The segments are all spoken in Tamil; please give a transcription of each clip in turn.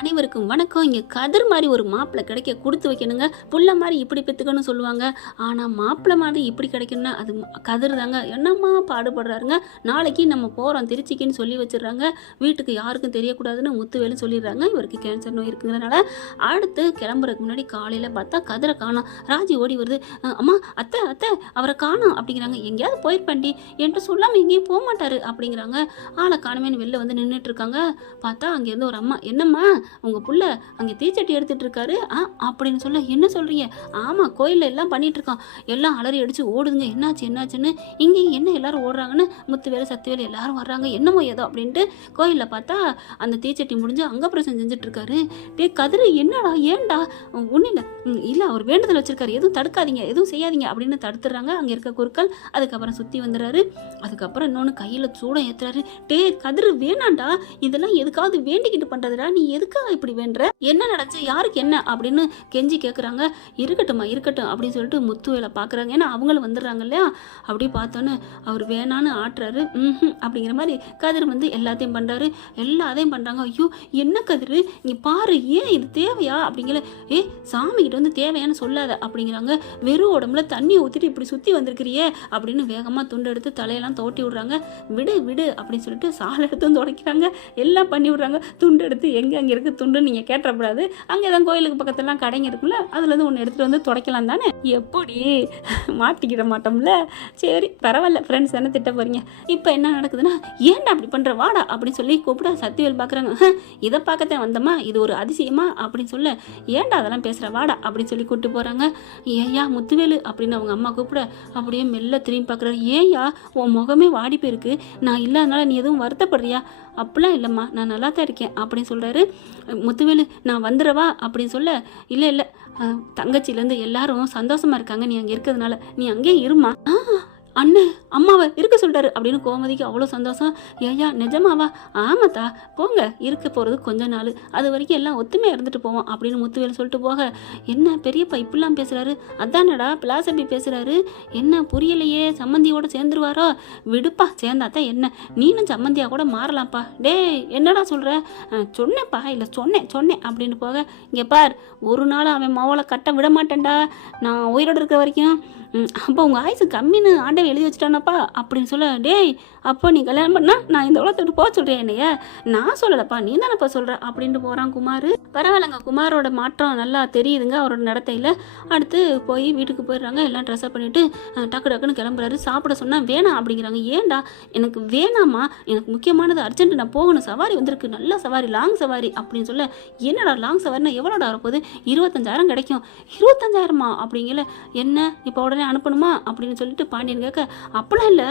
அனைவருக்கும் வணக்கம். இங்கே கதிர் மாதிரி ஒரு மாப்பிள்ளை கிடைக்க கொடுத்து வைக்கணுங்க. புள்ள மாதிரி இப்படி பெற்றுக்கணும்னு சொல்லுவாங்க. ஆனால் மாப்பிள்ளை மாதிரி இப்படி கிடைக்கணும்னா அது கதிர் தாங்க. என்னம்மா பாடுபடுறாருங்க. நாளைக்கு நம்ம போகிறோம் திருச்சிக்குன்னு சொல்லி வச்சிடுறாங்க. வீட்டுக்கு யாருக்கும் தெரியக்கூடாதுன்னு முத்துவேலும் சொல்லிடுறாங்க. இவருக்கு கேன்சர் நோய் இருக்குங்கிறனால அடுத்து கிளம்புறதுக்கு முன்னாடி காலையில் பார்த்தா கதிரை காணோம். ராஜி ஓடி வருது. அம்மா அத்தை அத்தை அவரை காணோம் அப்படிங்கிறாங்க. எங்கேயாவது போயிருப்பாண்டி என்கிட்ட சொல்லாமல் எங்கேயும் போக மாட்டாரு அப்படிங்கிறாங்க. ஆளை காணமேன்னு வெளில வந்து நின்றுட்டு இருக்காங்க. பார்த்தா அங்கேருந்து ஒரு அம்மா, என்னம்மா உங்கள் புள்ள அங்கே தீச்சட்டி எடுத்துகிட்டு இருக்காரு அப்படின்னு சொல்ல, என்ன சொல்கிறீங்க? ஆமாம், கோயிலில் எல்லாம் பண்ணிகிட்டு இருக்கான். எல்லாம் அலறி அடித்து ஓடுதுங்க. என்னாச்சுன்னு இங்கேயும் என்ன எல்லாரும் ஓடுறாங்கன்னு முத்துவேலு சக்திவேலு எல்லாரும் வர்றாங்க. என்னமோ ஏதோ அப்படின்ட்டு கோயிலில் பார்த்தா அந்த தீச்சட்டி முடிஞ்சு அங்கப்பிரசம் செஞ்சுட்டு இருக்காரு. டே கதிர், என்னடா ஏன்டா? ஒன்றும் இல்லை அவர் வேண்டுதல் வச்சிருக்காரு, எதுவும் தடுக்காதீங்க, எதுவும் செய்யாதீங்க அப்படின்னு தடுத்துடுறாங்க அங்கே இருக்க குருக்கள். அதுக்கப்புறம் சுற்றி வந்துடுறாரு. அதுக்கப்புறம் இன்னொன்று கையில் சூடம் ஏற்றுறாரு. டே கதிர், வேணாண்டா, இதெல்லாம் எதுக்காவது வேண்டிக்கிட்டு பண்ணுறதுடா, நீ எதுக்காக இப்படி வேண்டுற? என்ன நடந்துச்சு, யாருக்கு என்ன அப்படின்னு கெஞ்சி கேட்குறாங்க. இருக்கட்டும்மா இருக்கட்டும் அப்படின்னு சொல்லிட்டு முத்துவேலை பார்க்குறாங்க. ஏன்னா அவங்களும் வந்துடுறாங்க இல்லையா. அப்படி பார்த்தோன்னு அவர் வேணான்னு ஆட்டுறாரு. அப்படிங்கிற மாதிரி கதிர் வந்து எல்லாத்தையும் பண்ணுறாரு. எல்லாத்தையும் பண்ணுறாங்க. ஐயோ என்ன கதிர், இங்கே பாரு, ஏன் இது தேவையா அப்படிங்கிற. சாமிக்கிட்ட வந்து தேவையான்னு சொல்லாத அப்படிங்கிறாங்க. வெறும் உடம்புல தண்ணி ஊற்றிட்டு இப்படி சுற்றி வந்திருக்கிறியே அப்படின்னு வேகமாக துண்டு எடுத்து தலையெல்லாம் தோட்டி விடுறாங்க. விடு விடு அப்படின்னு சொல்லிட்டு சாலை எடுத்து துடைக்கிறாங்க. எல்லாம் பண்ணி விடுறாங்க. துண்டு எடுத்து எங்கே அங்கே இருக்குது துண்டுன்னு நீங்கள் கேட்டக்கூடாது. அங்கே தான் கோயிலுக்கு பக்கத்துலாம் கடைங்க இருக்குல்ல, அதுலேருந்து ஒன்று எடுத்துகிட்டு வந்து துடைக்கலாம் தானே. எப்படி மாட்டிக்கிட மாட்டோம்ல. சரி பரவாயில்ல, ஃப்ரெண்ட்ஸ் தானே திட்ட போகிறீங்க. இப்போ என்ன நடக்குதுன்னா, ஏன்டா அப்படி பண்ணுற, வாடா அப்படின்னு சொல்லி கூப்பிட சக்திவேல் பார்க்குறாங்க. இதை பார்க்கத்தான் வந்தம்மா, இது ஒரு அதிசயமா அப்படின்னு சொல்ல, ஏன்டா அதெல்லாம் பேசுகிற, வாடா அப்படின்னு சொல்லி கூப்பிட்டு போகிறாங்க. ஏயா முத்துவேலு அப்படின்னு அவங்க அம்மா கூப்பிட அப்படியே மெல்ல திரும்பி பார்க்குறாரு. ஏயா உன் முகமே வாடி போயிருக்கு, நான் இல்லாதனால நீ எதுவும் வருத்தப்படுறியா? அப்படிலாம் இல்லைம்மா, நான் நல்லா தான் இருக்கேன் அப்படின்னு சொல்கிறாரு. முத்துவேலு, நான் வந்துடுவா அப்படின்னு சொல்ல, இல்லை தங்கச்சியிலேருந்து எல்லாரும் சந்தோஷமாக இருக்காங்க நீ அங்கே இருக்கிறதுனால, நீ அங்கேயே இருமா. அண்ணன் அம்மாவை இருக்க சொல்லிட்டாரு அப்படின்னு கோமதிக்கு அவ்வளோ சந்தோஷம். ஏயா நிஜமாவா? ஆமாத்தா, போங்க, இருக்க போகிறது கொஞ்ச நாள், அது வரைக்கும் எல்லாம் ஒத்துமையாக இருந்துட்டு போவோம் அப்படின்னு முத்துவேல் சொல்லிட்டு போக, என்ன பெரியப்பா இப்படிலாம் பேசுகிறாரு, அதானடா பிளாசபி பேசுகிறாரு, என்ன புரியலையே, சம்மந்தியோட சேர்ந்துருவாரோ? விடுப்பா, சேர்ந்தாத்தான் என்ன, நீனும் சம்மந்தியாக கூட மாறலாம்ப்பா. டே என்னடா சொல்கிற? சொன்னேப்பா, இல்லை சொன்னேன் அப்படின்னு போக, இங்கே பார், ஒரு நாள் அவன் மாவளை கட்ட விட மாட்டேன்டா நான் உயிரோடு இருக்கிற வரைக்கும். அப்போ உங்கள் ஆயுசு கம்மின்னு ஆண்டவன் எழுதி வச்சுட்டானப்பா அப்படின்னு சொல்ல, டேய் அப்போ நீ கல்யாணம் பண்ணா நான் இந்த உலகத்தை விட்டு போக சொல்கிறேன் என்னைய? நான் சொல்லலப்பா, நீ தானப்பா சொல்கிற அப்படின்ட்டு போகிறான் குமார். பரவாயில்லைங்க, குமாரோட மாற்றம் நல்லா தெரியுதுங்க அவரோட நடத்தையில். அடுத்து போய் வீட்டுக்கு போயிடுறாங்க. எல்லாம் ட்ரெஸ்அப் பண்ணிவிட்டு டக்குன்னு கிளம்புறாரு. சாப்பிட சொன்னால் வேணாம் அப்படிங்கிறாங்க. ஏன்டா? எனக்கு வேணாமா, எனக்கு முக்கியமானது அர்ஜென்ட், நான் போகணும், சவாரி வந்திருக்கு, நல்ல சவாரி, லாங் சவாரி அப்படின்னு சொல்ல, என்னடா லாங் சவாரினா எவ்வளோடா வரப்போகுது? 25,000 கிடைக்கும். 25,000மா அப்படிங்கல. என்ன இப்போ உடனே அனுப்பணுமா அப்படின்னு சொல்லிட்டு பாண்டியன் கேட்க, அப்பெல்லாம் இல்லை,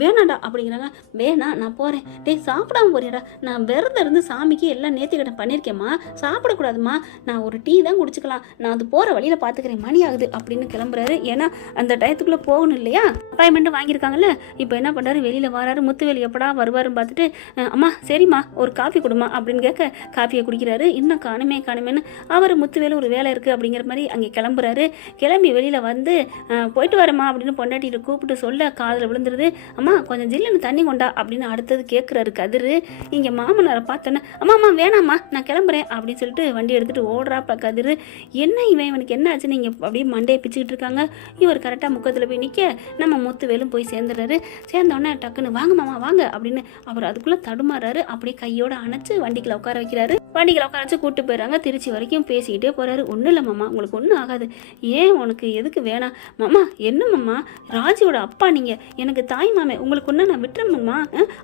வேணாண்டா அப்படிங்கிறாங்க. வேணாம், நான் போகிறேன். டேய் சாப்பிடாம போறியடா, நான் விரதம் இருந்து சாமிக்கு எல்லாம் நேர்த்திக்கடன் பண்ணியிருக்கேம்மா, சாப்பிடக்கூடாதுமா, நான் ஒரு டீ தான் குடிச்சிக்கலாம், நான் அது போகிற வழியில் பார்த்துக்கிறேன், மணி ஆகுது அப்படின்னு கிளம்புறாரு. ஏன்னா அந்த டயத்துக்குள்ளே போகணும் இல்லையா, அப்பாயின்மெண்ட்டு வாங்கியிருக்காங்கல்ல. இப்போ என்ன பண்ணுறாரு, வெளியில் வராரு. முத்துவேலு எப்படா வருவாருன்னு பார்த்துட்டு, அம்மா சரிம்மா ஒரு காஃபி கொடுமா அப்படின்னு கேட்க காஃபியை குடிக்கிறாரு. இன்னும் காணுமேன்னு அவர் முத்துவேலு ஒரு வேலை இருக்குது அப்படிங்கிற மாதிரி அங்கே கிளம்புறாரு. கிளம்பி வெளியில் வந்து போயிட்டு வரேம்மா அப்படின்னு பொண்டாட்டிகிட்ட கூப்பிட்டு சொல்ல காதில் விழுந்துருது. அம்மா கொஞ்சம் ஜில்லுன்னு தண்ணி கொண்டா அப்படின்னு அடுத்தது கேட்குறாரு கதிர். இங்கே மாமனாரை பார்த்தோன்னே, அம்மா வேணாம்மா நான் கிளம்புறேன் அப்படின்னு சொல்லிட்டு வண்டி எடுத்துகிட்டு ஓடுறாப்பா கதிர். என்ன இவனுக்கு என்ன ஆச்சு, நீங்கள் அப்படியே மண்டையை பிச்சுக்கிட்டு இருக்காங்க. இவர் கரெக்டாக முக்கத்தில் போய் நிற்க நம்ம முத்துவேலும் போய் சேர்ந்துடுறாரு. சேர்ந்தோடனே டக்குன்னு வாங்க மாமா வாங்க அப்படின்னு அவர் அதுக்குள்ளே தடுமாறாரு. அப்படியே கையோடு அணைச்சி வண்டிக்குள்ள உட்கார வைக்கிறாரு. வண்டிக்குள்ள உட்கார வச்சு கூப்பிட்டு போயிடறாங்க. திருச்சி வரைக்கும் பேசிக்கிட்டே போகிறாரு. ஒன்றும் இல்லை மாமா, உங்களுக்கு ஒன்றும் ஆகாது. ஏன் உனக்கு எதுக்கு வேணாம்? மாமா என்ன மாமா, ராஜியோட அப்பா நீங்கள், எனக்கு தாய் மாமே, உங்களுக்கு ஒன்றா நான் விட்டுறேம்மா.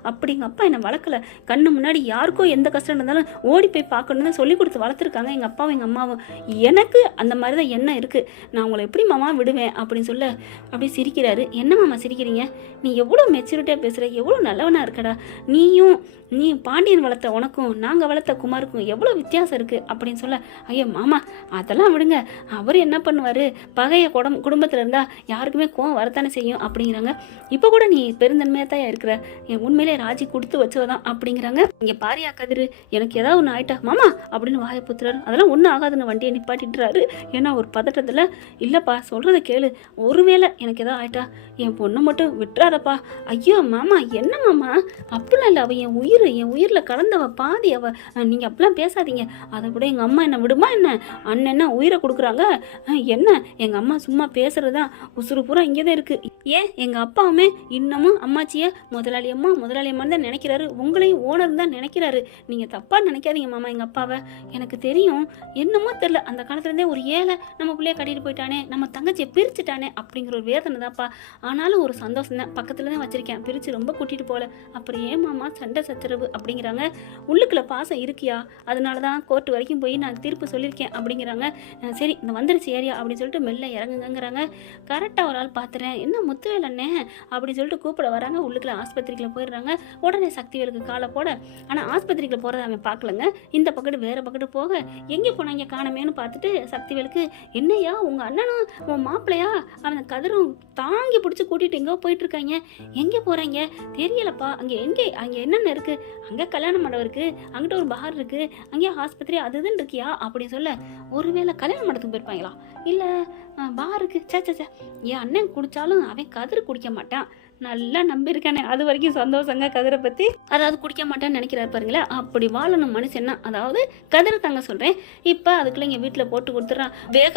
அப்படி எங்கள் அப்பா என்னை வளர்க்கல, கண்ணு முன்னாடி யாருக்கோ எந்த கஷ்டம் இருந்தாலும் ஓடி போய் பார்க்கணுன்னு சொல்லி கொடுத்து வளர்த்துருக்காங்க எங்கள் அப்பாவும் எங்கள் அம்மாவும். எனக்கு அந்த மாதிரி தான் எண்ணம் இருக்குது, நான் உங்களை எப்படி மாமா விடுவேன் அப்படின்னு சொல்ல அப்படியே சிரிக்கிறாரு. என்ன மாமா சிரிக்கிறீங்க? நீ எவ்வளோ மெச்சூரிட்டியாக பேசுகிற, எவ்வளோ நல்லவனாக இருக்கடா. நீ பாண்டியன் வளர்த்த உனக்கும் நாங்கள் வளர்த்த குமாருக்கும் எவ்வளோ வித்தியாசம் இருக்குது அப்படின்னு சொல்ல, ஐயோ மாமா அதெல்லாம் விடுங்க, அவர் என்ன பண்ணுவார், பகையை குடும்பத்தில் இருந்தால் யாருக்குமே கோவம் வரத்தானே செய்யும் அப்படிங்கிறாங்க. இப்போ கூட நீ பெருந்தன்மையாக தான் இருக்கிற, என் உண்மையிலே ராஜி கொடுத்து வச்சவதான் அப்படிங்கிறாங்க. இங்கே பாரியா கதிர், எனக்கு ஏதாவது ஒன்று ஆயிட்டா மாமா அப்படின்னு வாயை புத்துறாரு. அதெல்லாம் ஒன்றும் ஆகாதுன்னு வண்டியை நிப்பாட்டிட்டுறாரு. ஏன்னா ஒரு பதட்டத்தில், இல்லைப்பா சொல்கிறத கேளு, ஒருவேளை எனக்கு ஏதாவது ஆயிட்டா என் பொண்ணை மட்டும் விட்டுறாதப்பா. ஐயோ மாமா என்ன மாமா, அப்படிலாம் இல்லை, அவள் என் உயிரில் கலந்தவ பாதி அவள், நீங்கள் அப்படிலாம் பேசாதீங்க. அதை விட எங்கள் அம்மா என்ன விடுமா என்ன, அண்ணன் என்ன உயிரை கொடுக்குறாங்க என்ன, எங்கள் அம்மா சும்மா பேசுறது தான், உசுறு பூரா இங்கே தான் இருக்குது. ஏன் எங்கள் அப்பாவுமே இன்னமும் அம்மாச்சியை முதலாளி அம்மான்னு தான் நினைக்கிறாரு, உங்களையும் ஓனர் தான் நினைக்கிறாரு. நீங்கள் தப்பாக நினைக்காதீங்க மாமா எங்கள் அப்பாவை. எனக்கு தெரியும், என்னமோ தெரில, அந்த காலத்துலேருந்தே ஒரு ஏழை நம்ம பிள்ளைய கட்டிட்டு போயிட்டானே, நம்ம தங்கச்சியை பிரிச்சுட்டானே அப்படிங்கிற ஒரு வேதனை தான்ப்பா. ஆனாலும் ஒரு சந்தோஷம் தான், பக்கத்தில் தான் வச்சுருக்கேன், பிரித்து ரொம்ப கூட்டிகிட்டு போகல. அப்புறம் ஏன் மாமா சண்டை சச்சரவு அப்படிங்கிறாங்க. உள்ளுக்குள்ள பாசம் இருக்கியா, அதனால தான் கோர்ட்டு வரைக்கும் போய் நான் தீர்ப்பு சொல்லியிருக்கேன் அப்படிங்கிறாங்க. சரி இந்த வந்துருச்சு ஏரியா அப்படின்னு சொல்லிட்டு மெல்ல இறங்குங்கிறாங்க. கரெக்டாக ஒரு ஆள் பார்த்துறேன், என்ன முத்துவேல் அண்ணே அப்படின்னு சொல்லிட்டு கூப்பிட வராங்க. உள்ளுக்குள்ள ஆஸ்பத்திரிக்குள்ள போயிடுறாங்க. உடனே சக்திவேலுக்கு காலை போட, ஆனால் ஆஸ்பத்திரிக்குள்ள போகிறத அவன் பார்க்கலங்க. இந்த பக்கத்து வேற பக்கத்து போக, எங்கே போனாங்க காணமேன்னு பார்த்துட்டு சக்திவேலுக்கு, என்னையா உங்கள் அண்ணனும் உன் மாப்பிள்ளையா அவன் கதிரும் தாங்கி பிடிச்சி கூட்டிகிட்டு எங்கேயோ போயிட்டு இருக்காங்க, எங்கே போகிறாங்க தெரியலப்பா, அங்கே என்னென்ன இருக்குது, அங்கே கல்யாண மண்டபம் இருக்குது, அங்கிட்ட ஒரு பார் இருக்குது, அங்கேயே ஆஸ்பத்திரி அது இதுன்னு இருக்கியா அப்படின்னு சொல்ல, ஒருவேளை கல்யாண மண்டபத்துக்கு போயிருப்பாங்களா, இல்லை பாருக்கு, சே என் அண்ணன் குடித்தாலும் அவன் கதிர் குடிக்க மாட்டான், நல்லா நம்பியிருக்கானே, அது வரைக்கும் சந்தோஷங்க கதிரை பற்றி. அதாவது குடிக்க மாட்டேன்னு நினைக்கிறாரு பாருங்களா, அப்படி வாழணும் மனுஷன்னா, அதாவது கதிரை தாங்க சொல்கிறேன். இப்போ அதுக்குள்ள இங்கே வீட்டில் போட்டு கொடுத்துட்றான்.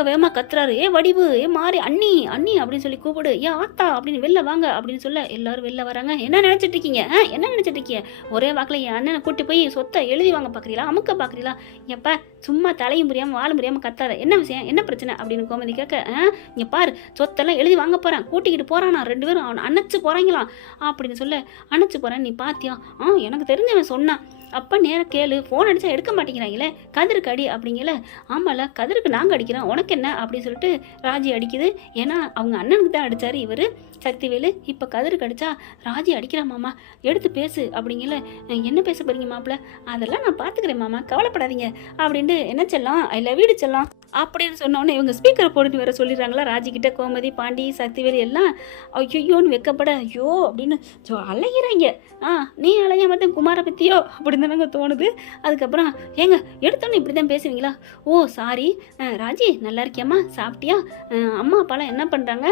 வேகமாக கத்துறாரு, ஏ வடிவு, ஏ மாறி, அண்ணி அப்படின்னு சொல்லி கூப்பிடு, ஏன் ஆத்தா அப்படின்னு வெளில வாங்க அப்படின்னு சொல்ல எல்லாரும் வெளில வராங்க. என்ன நினச்சிட்டு இருக்கீங்க, என்ன நினச்சிட்டு இருக்கீங்க, ஒரே வாக்கில் என் அண்ணனை கூட்டி போய் சொத்தை எழுதி வாங்க பார்க்குறீங்களா, அமுக்க பார்க்குறீங்களா, எப்போ சும்மா தலையும் புரியாமல் வாழ முடியாமல் கத்தாத, என்ன விஷயம் என்ன பிரச்சனை அப்படின்னு கோமதி கேட்க, இங்கே பாரு சொத்தெல்லாம் எழுதி வாங்க போகிறான், கூட்டிக்கிட்டு போகிறானா, 2 பேரும் அவனை அணைச்சு போகிறாங்களாம் அப்படின்னு சொல்ல, அணைச்சு போகிறேன் நீ பாத்தியா, எனக்கு தெரிஞ்சவன் சொன்னான், அப்போ நேரம் கேளு, ஃபோன் அடித்தா எடுக்க மாட்டேங்கிறாங்களே, கதிருக்கு அடி அப்படிங்கல, ஆமாம்ல கதிருக்கு நாங்கள் அடிக்கிறோம் உனக்கு என்ன அப்படின்னு சொல்லிட்டு ராஜி அடிக்குது. ஏன்னா அவங்க அண்ணனுக்கு தான் அடித்தார் இவர் சக்திவேலு, இப்போ கதிருக்கு அடித்தா ராஜி அடிக்கிறா மாமா எடுத்து பேசு அப்படிங்கல, என்ன பேச போறீங்க மாப்பிள்ள, அதெல்லாம் நான் பார்த்துக்கிறேன் மாமா கவலைப்படாதீங்க அப்படின்ட்டு, என்ன செல்லம் ஐ லவ் யூ செல்லம் அப்படின்னு சொன்னோன்னே இவங்க ஸ்பீக்கரை போட்டுட்டு வேற சொல்லிடுறாங்களா ராஜிக்கிட்ட. கோமதி பாண்டி சக்திவேலு எல்லாம் ஐயோன்னு வெக்கப்பட, ஐயோ அப்படின்னு அலைகிறாங்க. நீ அலையாம தான் குமாரை பற்றியோ அப்படின்னு தானங்க தோணுது. அதுக்கப்புறம் ஏங்க எடுத்தோன்னே இப்படி தான் பேசுவீங்களா, ஓ சாரி ராஜி நல்லா இருக்கியாம்மா, சாப்பிட்டியா, அம்மா அப்பாலாம் என்ன பண்ணுறாங்க,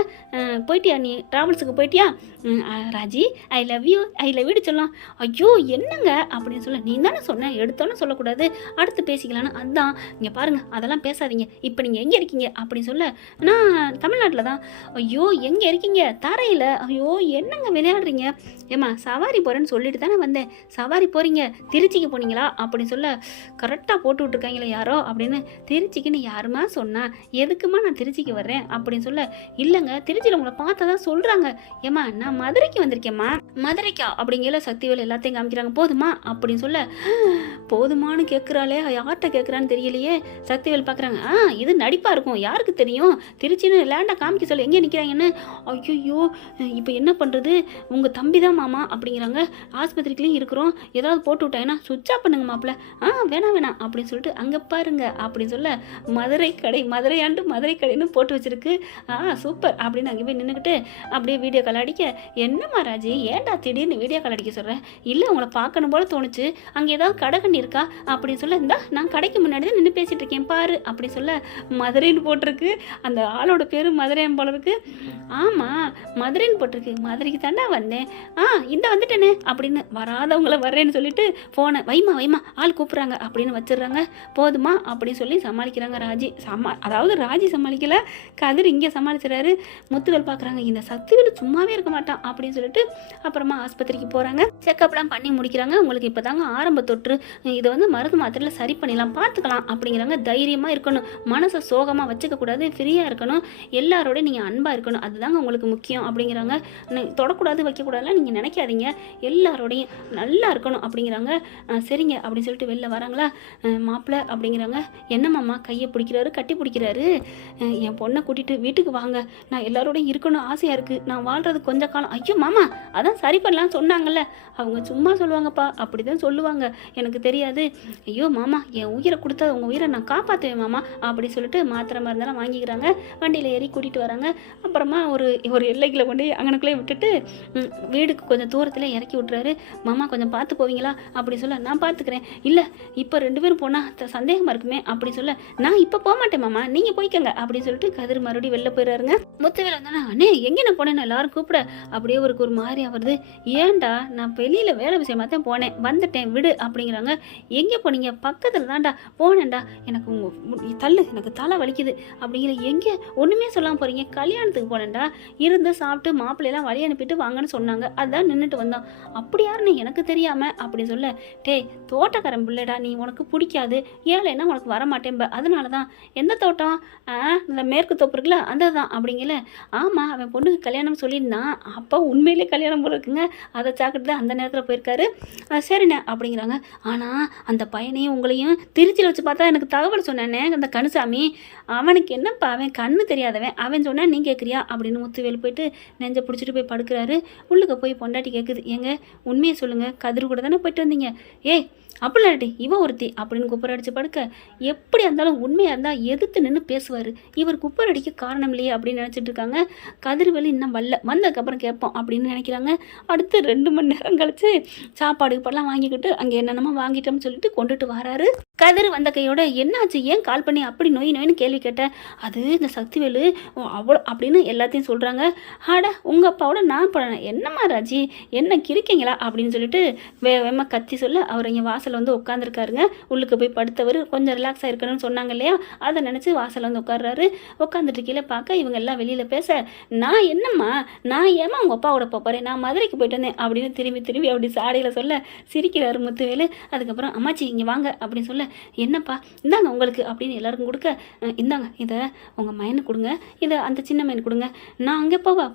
போயிட்டியா நீ ட்ராவல்ஸுக்கு போயிட்டியா, ராஜி ஐ லவ் யூ சொல்லலாம். ஐயோ என்னங்க அப்படின்னு சொல்ல, நீ தானே சொன்ன எடுத்தோன்னு சொல்லக்கூடாது அடுத்து பேசிக்கலான்னு, அதுதான் இங்கே பாருங்கள் அதெல்லாம் பேசாதீங்க, இப்போ நீங்கள் எங்கே இருக்கீங்க அப்படின்னு சொல்ல, நான் தமிழ்நாட்டில் தான். ஐயோ எங்கே இருக்கீங்க, தரையில், ஐயோ என்னங்க விளையாடுறீங்க, ஏம்மா சவாரி போகிறேன்னு சொல்லிட்டு தானே வந்தேன், சவாரி போகிறீங்க திருச்சிக்கு போனீங்களா அப்படின்னு சொல்ல, கரெக்டாக போட்டு விட்ருக்காங்களே யாரோ அப்படின்னு, திருச்சிக்குன்னு யாருமா சொன்னா, எதுக்குமா நான் திருச்சிக்கு வர்றேன் அப்படின்னு சொல்ல, இல்லைங்க திருச்சியில் உங்களை பார்த்தா தான் சொல்கிறாங்க, ஏம்மா நான் மதுரைக்கு வந்திருக்கேம்மா, மதுரைக்கா அப்படிங்கிற சக்திவேல் எல்லாத்தையும் காமிக்கிறாங்க. போதுமா அப்படின்னு சொல்ல, போதுமானு கேட்குறாளே யார்கிட்ட கேட்குறான்னு தெரியலையே. சக்திவேல் பார்க்குறாங்க, இது நடிப்பாக இருக்கும் யாருக்கு தெரியும், திருச்சின்னு லேண்டாக காமிக்க சொல்ல எங்கே நிற்கிறாங்கன்னு. ஐயோ இப்போ என்ன பண்ணுறது, உங்கள் தம்பி தான் மாமா அப்படிங்கிறாங்க, ஆஸ்பத்திரிக்குலேயும் இருக்கிறோம், ஏதாவது போட்டு விட்டாங்கன்னா சுவிட்ச் ஆஃப் பண்ணுங்க மாப்பிள்ள, வேணாம் அப்படின்னு சொல்லிட்டு, அங்கே பாருங்க அப்படின்னு சொல்ல, மதுரை கடைன்னு போட்டு வச்சிருக்கு, சூப்பர் அப்படின்னு அங்கே போய் நின்றுக்கிட்டு அப்படியே வீடியோ கால் அடிக்க, என்னம்மா ராஜி ஏன்டா திடீர்னு வீடியோ கால் அடிக்க சொல்கிறேன், இல்லை உங்களை பார்க்கணும் போல தோணுச்சு, அங்கே ஏதாவது கடை இருக்கா அப்படின்னு சொல்ல, இந்தா நான் கடைக்கு முன்னாடி தான் நின்று பேசிகிட்டு இருக்கேன் பாரு அப்படி சொல்ல, மதுரைன்னு போட்டிருக்கு, அந்த ஆளோட பேர் மதுரையன் போல இருக்கு. ஆமாம் மதுரைன்னு போட்டிருக்கு, மதுரைக்கு தாண்டா வந்தேன், இந்த வந்துட்டேனே அப்படின்னு, வராதவங்கள வர்றேன்னு சொல்லிட்டு ஃபோனை வைமா ஆள் கூப்பிட்றாங்க அப்படின்னு வச்சிடுறாங்க. போதுமா அப்படின்னு சொல்லி சமாளிக்கிறாங்க ராஜி. அதாவது ராஜி சமாளிக்கல, கதிர் இங்கே சமாளிச்சுறாரு. முத்துவேல் பார்க்குறாங்க, இந்த சக்திவேல் சும்மாவே இருக்க மாட்டான் அப்படின்னு சொல்லிட்டு அப்புறமா ஆஸ்பத்திரிக்கு போகிறாங்க. செக்கப்லாம் பண்ணி முடிக்கிறாங்க. உங்களுக்கு இப்போ தாங்க ஆரம்ப தொற்று, இதை மருந்து மாத்திரையில் சரி பண்ணிடலாம் பார்த்துக்கலாம் அப்படிங்கிறாங்க. தைரியமாக இருக்கணும், மனசை சோகமாக வச்சுக்க கூடாது, ஃப்ரீயாக இருக்கணும், எல்லாரோட நீங்கள் அன்பாக இருக்கணும், அதுதாங்க உங்களுக்கு முக்கியம் அப்படிங்கிறாங்க. தொடக்கூடாது வைக்கக்கூடாதுலாம் நீங்கள் நினைக்காதீங்க, எல்லாரோடையும் நல்லா இருக்கணும் அப்படிங்கிறாங்க. சரிங்க அப்படின்னு சொல்லிட்டு வெளில வராங்களா. மாப்பிள்ளை அப்படிங்கிறாங்க. என்ன மாமா கையை பிடிக்கிறாரு, கட்டி பிடிக்கிறாரு. என் பொண்ணை கூட்டிகிட்டு வீட்டுக்கு வாங்க, நான் எல்லாரோடையும் இருக்கணும் ஆசையாக இருக்குது, நான் வாழ்கிறது கொஞ்சம் காலம். ஐயோ மாமா அதான் சரி பண்ணலான்னு சொன்னாங்கல்ல. அவங்க சும்மா சொல்லுவாங்கப்பா, அப்படி தான் சொல்லுவாங்க, எனக்கு தெரியாது. ஐயோ மாமா என் உயிரை கொடுத்தா உங்கள் உயிரை நான் காப்பாற்றுவேன் மாமா அப்படி சொல்லிட்டு மாத்திரை மருந்தெல்லாம் வாங்கிக்கிறாங்க. வண்டியில் ஏறி கூட்டிகிட்டு வராங்க. அப்புறமா ஒரு எல்லைகளை கொண்டு அங்கனுக்குள்ளே விட்டுட்டு வீடுக்கு கொஞ்சம் தூரத்தில் இறக்கி விட்றாரு. மாமா கொஞ்சம் பார்த்து போவீங்களா அப்படி சொல்ல, நான் பார்த்துக்கிறேன். இல்லை இப்போ 2 பேரும் போனால் சந்தேகமாக இருக்குமே அப்படி சொல்ல, நான் இப்போ போக மாட்டேன் மாமா, நீங்கள் போய்க்கங்க அப்படின்னு சொல்லிட்டு கதிர் மறுபடியும் வெளில போயிடுறாருங்க. முத்துவேல் வந்தானே, அண்ணே எங்கே நான் போனேன், எல்லாரும் கூப்பிட. அப்படியே ஒரு மாதிரியாக வருது. ஏன்டா நான் வெளியில் வேலை விஷயமாக தான் போனேன், வந்துட்டேன் விடு அப்படிங்கிறாங்க. எங்கே போனீங்க, பக்கத்தில் தான்டா போனேன்டா, எனக்கு தள்ளு, எனக்கு தலை வலிக்குது அப்படிங்கிற. எங்கே ஒன்றுமே சொல்லாமல் போகிறீங்க, கல்யாணத்துக்கு போனேன்டா, இருந்து சாப்பிட்டு மாப்பிள்ளையெல்லாம் வழி அனுப்பிட்டு வாங்கன்னு சொன்னாங்க, அதான் நின்றுட்டு வந்தோம். அப்படி யாருன்னு எனக்கு தெரியாமல் அப்படி சொல்ல, டேய் தோட்டக்காரன் பிள்ளைடா, நீ உனக்கு பிடிக்காது, ஏழைன்னா உனக்கு வரமாட்டேன்ப, அதனால தான். எந்த தோட்டம், இந்த மேற்கு தோப்பு இருக்குல்ல அந்த தான் அப்படிங்கல. ஆமாம் அவன் பொண்ணுக்கு கல்யாணம் சொல்லியிருந்தான், அப்போ உண்மையிலே கல்யாணம் போல இருக்குங்க, அதை சாக்கிட்டு தான் அந்த நேரத்தில் போயிருக்காரு. சரிண்ணே அப்படிங்கிறாங்க. ஆனால் அந்த பையனையும் உங்களையும் திருச்சியில் வச்சு பார்த்தா எனக்கு தகவல் சொன்னானே அந்த கனுசாமி, அவனுக்கு என்னப்பா அவன் கண்ணு தெரியாதவன், அவன் சொன்னால் நீ கேட்குறியா அப்படின்னு முத்துவேல் போயிட்டு நெஞ்சை பிடிச்சிட்டு போய் படுக்கிறாரு. உள்ளுக்கு போய் பொண்டாட்டி கேட்குது, ஏங்க உண்மையை சொல்லுங்கள், கதிர் கூட தானே போயிட்டு வந்தீங்க. ஏய் அப்படிலாட்டி இவன் ஒருத்தி அப்படின்னு குப்பர் அடித்து படுக்க, எப்படி இருந்தாலும் உண்மையாக இருந்தால் எதிர்த்து நின்று பேசுவார், இவர் குப்பர் அடிக்க காரணம் இல்லையே அப்படின்னு நினச்சிட்டு இருக்காங்க. கதிர்வேலு இன்னும் வந்ததுக்கப்புறம் கேட்போம் அப்படின்னு நினைக்கிறாங்க. அடுத்து 2 மணி நேரம் கழிச்சு சாப்பாடு இப்பெல்லாம் வாங்கிக்கிட்டு அங்கே என்னென்னமோ வாங்கிட்டோம்னு சொல்லிட்டு கொண்டுட்டு வராரு. கதிர் வந்த கையோட, என்னாச்சு ஏன் கால் பண்ணி அப்படி நோயின்னு கேள்வி கேட்டேன். அது இந்த சக்திவேலு அவ்வளோ அப்படின்னு எல்லாத்தையும் சொல்கிறாங்க. ஆட உங்கள் அப்பாவோட நான் போனேன், என்னம்மா ராஜி என்ன கிரிக்கீங்களா அப்படின்னு சொல்லிட்டு வேகமாக கத்தி சொல்ல, அவர் இங்கே வாசல் வந்து உட்காந்துருக்காருங்க. உள்ளுக்கு போய் படுத்தவர் கொஞ்சம் ரிலாக்ஸாக இருக்கணும்னு சொன்னாங்க இல்லையா, அதை நினச்சி வாசல் வந்து உட்கார்றாரு. உட்காந்துட்டு கீழே பார்க்க இவங்க எல்லாம் வெளியில் பேச, நான் என்னம்மா நான் ஏமா உங்கள் அப்பாவோட போகிறேன், நான் மதுரைக்கு போயிட்டு வந்தேன் அப்படின்னு திரும்பி அப்படி சாடையில் சொல்ல சிரிக்கிறாரு முத்துவேலு. அதுக்கப்புறம் அம்மாச்சி இங்கே வாங்க அப்படின்னு சொல்ல, என்னப்பா இந்தாங்க உங்களுக்கு அப்படின்னு எல்லாருக்கும் கொடுக்க, இந்தாங்க இதை உங்கள் மையனுக்கு கொடுங்க, இதை அந்த சின்ன மையனு கொடுங்க, நான் அங்கே போக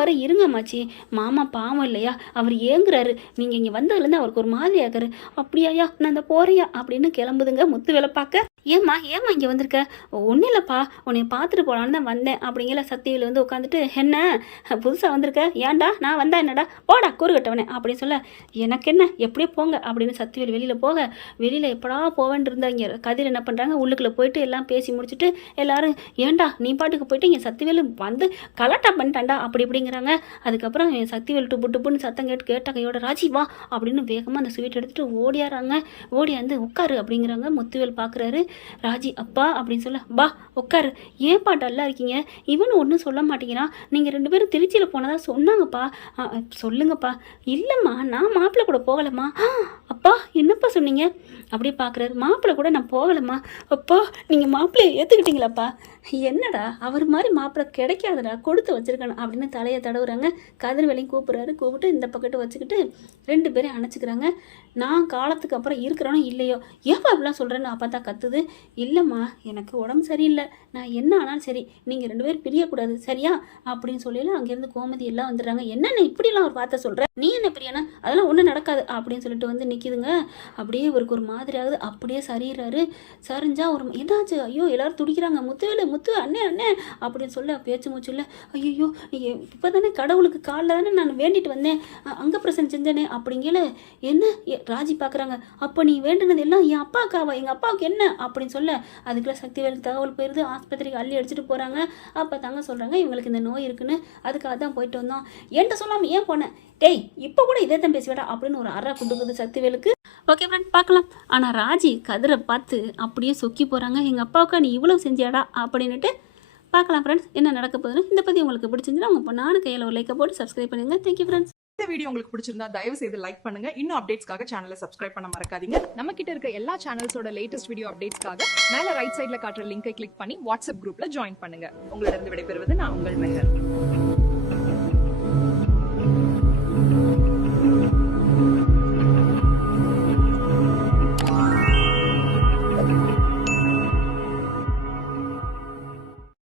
வர இருங்க அம்மாச்சி, மாமா பாவம் இல்லையா அவர் ஏங்குறாரு, நீங்கள் இங்கே வந்ததுலேருந்து அவருக்கு ஒரு மாதிரி ஆகாரு. அப்படியா நான் இந்த போறியா அப்படின்னு கிளம்புதுங்க முத்துவேலை பார்க்க. ஏம்மா இங்கே வந்திருக்க, ஒன்றும் இல்லைப்பா உன்னை பார்த்துட்டு போகலான்னு தான் வந்தேன் அப்படிங்கிற. சக்திவேல் வந்து உட்காந்துட்டு, என்ன புதுசாக வந்திருக்க, ஏன்டா நான் வந்தா என்னடா போடா கூறு கட்டவனே அப்படின்னு சொல்ல, எனக்கு என்ன எப்படியோ போங்க அப்படின்னு சக்திவேல் வெளியில் போக, வெளியில் எப்படா போவேன் இருந்தா இங்கே கதிர் என்ன பண்ணுறாங்க, உள்ளுக்குள்ளே போயிட்டு எல்லாம் பேசி முடிச்சுட்டு எல்லாரும், ஏன்டா நீ பாட்டுக்கு போயிட்டு இங்கே சக்திவேல் வந்து கலாட்டா பண்ணிட்டான்டா அப்படி இப்படிங்கிறாங்க. அதுக்கப்புறம் சக்திவேல் டுப்புன்னு சத்தம் கேட்ட கையோட, ராஜி வா அப்படின்னு வேகமாக அந்த ஸ்வீட் எடுத்துகிட்டு ஓடியாராங்க. ஓடியாந்து உட்காரு அப்படிங்கிறாங்க. முத்துவேல் பார்க்குறாரு. ராஜி அப்பா அப்படின்னு சொல்ல, பா உட்காரு, ஏன் டல்லா இருக்கீங்க, இவனு ஒன்றும் சொல்ல மாட்டேங்கிறான், நீங்கள் 2 பேரும் திருச்சியில் போனதா சொன்னாங்கப்பா, சொல்லுங்கப்பா. இல்லைம்மா நான் மாப்பிள்ளை கூட போகலம்மா. அப்பா என்னப்பா சொன்னீங்க அப்படியே பார்க்குறாரு. மாப்பிள்ளை கூட நான் போகலம்மா. அப்பா நீங்கள் மாப்பிள்ளையை ஏற்றுக்கிட்டீங்களாப்பா, என்னடா அவர் மாதிரி மாப்பிள்ளை கிடைக்காதடா, கொடுத்து வச்சிருக்கணும் அப்படின்னு தலையை தடவுறாங்க. கதிர்வேலையும் கூப்பிட்டு இந்த பக்கத்து வச்சுக்கிட்டு 2 பேரையும் அணைச்சிக்கிறாங்க. நான் காலத்துக்கு அப்புறம் இருக்கிறானோ இல்லையோ, ஏப்பா அப்படிலாம் சொல்கிறேன்னு அப்பா தான் கத்துது. இல்லைம்மா எனக்கு உடம்பு சரியில்லை, நான் என்ன ஆனாலும் சரி நீங்கள் 2 பேரும் பிரியக்கூடாது சரியா அப்படின்னு சொல்லல. அங்கேருந்து கோமதி எல்லாம் வந்துடுறாங்க. என்னென்ன இப்படிலாம் ஒரு வார்த்தை சொல்கிற, நீ என்ன பிரியானா, அதெல்லாம் ஒன்றும் நடக்காது அப்படின்னு சொல்லிட்டு வந்து நிற்கிதுங்க. அப்படியே இவருக்கு ஒரு மாதிரி ஆகுது. அப்படியே சரிகிறாரு. சரிஞ்சா ஒரு என்னாச்சு, ஐயோ எல்லாரும் துடிக்கிறாங்க, முத்து அண்ணே அப்படின்னு சொல்ல பேச்சு மூச்சு இல்லை. ஐயோ இப்போ தானே கடவுளுக்கு காலில் தானே நான் வேண்டிட்டு வந்தேன், அங்கே பிரசன்ட் செஞ்சேனே அப்படிங்கல. என்ன ராஜி பார்க்குறாங்க, அப்போ நீ வேண்டுனது எல்லாம் என் அப்பாக்காவா, எங்கள் அப்பாவுக்கு என்ன அப்படின்னு சொல்ல, அதுக்குள்ள சக்திவேலுக்கு தகவல் போயிடுது. ஆஸ்பத்திரிக்கு அள்ளி அடிச்சுட்டு போகிறாங்க. அப்போ தாங்க சொல்கிறாங்க இவங்களுக்கு இந்த நோய் இருக்குன்னு, அதுக்காக தான் போயிட்டு வந்தோம், என்கிட்ட சொல்லாமல் ஏன் போனேன், டேய் இப்போ கூட இதே தான் பேசுவேடா அப்படின்னு ஒரு அறை கொடுக்குது சக்திவேலுக்கு. ஓகே ஃப்ரெண்ட் பார்க்கலாம். ஆனால் ராஜி கதிரை பார்த்து அப்படியே சொக்கி போகிறாங்க. எங்கள் அப்பாவுக்கா நீ இவ்வளோ செஞ்சியாடா அப்படின்னுட்டு. பார்க்கலாம் ஃப்ரெண்ட்ஸ் என்ன நடக்க போகுதுன்னு. இந்த பற்றி உங்களுக்கு பிடிச்சிருந்துன்னா உங்கள் பொண்ணான கையில் ஒரு லைக்கை போட்டு சப்ஸ்கிரைப் பண்ணுங்க. Thank you friends. இந்த வீடியோ உங்களுக்கு பிடிச்சிருந்தா தயவு செய்து லைக் பண்ணுங்க. இன்னும் அப்டேட்ஸ்க்காக சேனலை சப்ஸ்கிரைப் பண்ண மறக்காதீங்க. நம்ம கிட்ட இருக்க எல்லா சேனல்ஸோட லேட்டஸ்ட் வீடியோ அப்டேட்ஸ்க்காக மேல ரைட் சைடுல காட்டுற லிங்கை கிளிக் பண்ணி வாட்ஸ்அப் குரூப்ல ஜாயின் பண்ணுங்க. உங்களிடம் விடைபெறுவது நான் உங்கள் மெஹர்.